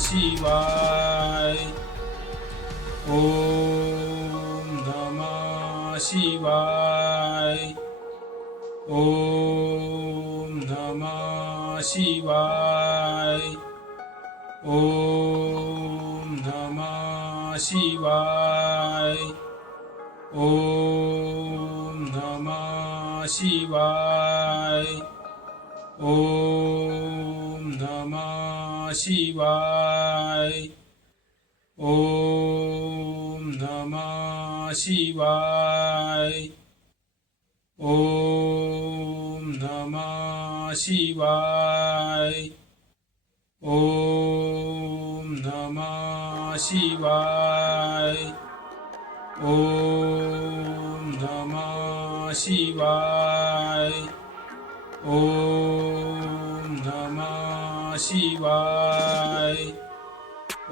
शिवाय। ओम नमः शिवाय। ओम नमः शिवाय। ओम नमः शिवाय। ओम नमः शिवाय। ओम नमः शिवाय। ओम नमः शिवाय। ओम नमः शिवाय। ओम नमः शिवाय। ओम नमः शिवाय। ओम नमः शिवाय।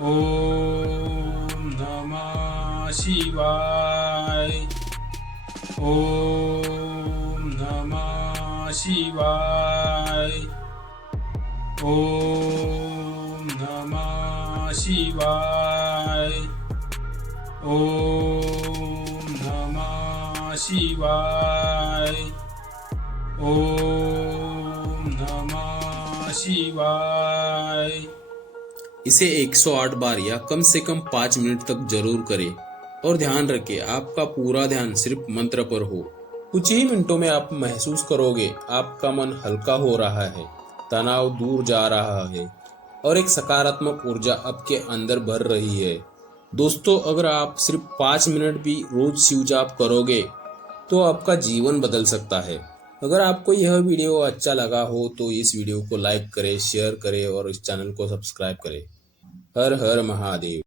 ओम नमः शिवाय। ओम नमः शिवाय। ओम नमः शिवाय। ओम नमः शिवाय। ओम नमः शिवाय। इसे 108 बार या कम से कम 5 मिनट तक जरूर करें और ध्यान रखें आपका पूरा ध्यान सिर्फ मंत्र पर हो। कुछ ही मिनटों में आप महसूस करोगे आपका मन हल्का हो रहा है, तनाव दूर जा रहा है और एक सकारात्मक ऊर्जा आपके अंदर भर रही है। दोस्तों, अगर आप सिर्फ 5 मिनट भी रोज शिव जाप करोगे तो आपका जीवन बदल सकता है। अगर आपको यह वीडियो अच्छा लगा हो तो इस वीडियो को लाइक करें, शेयर करें और इस चैनल को सब्सक्राइब करें। हर हर महादेव।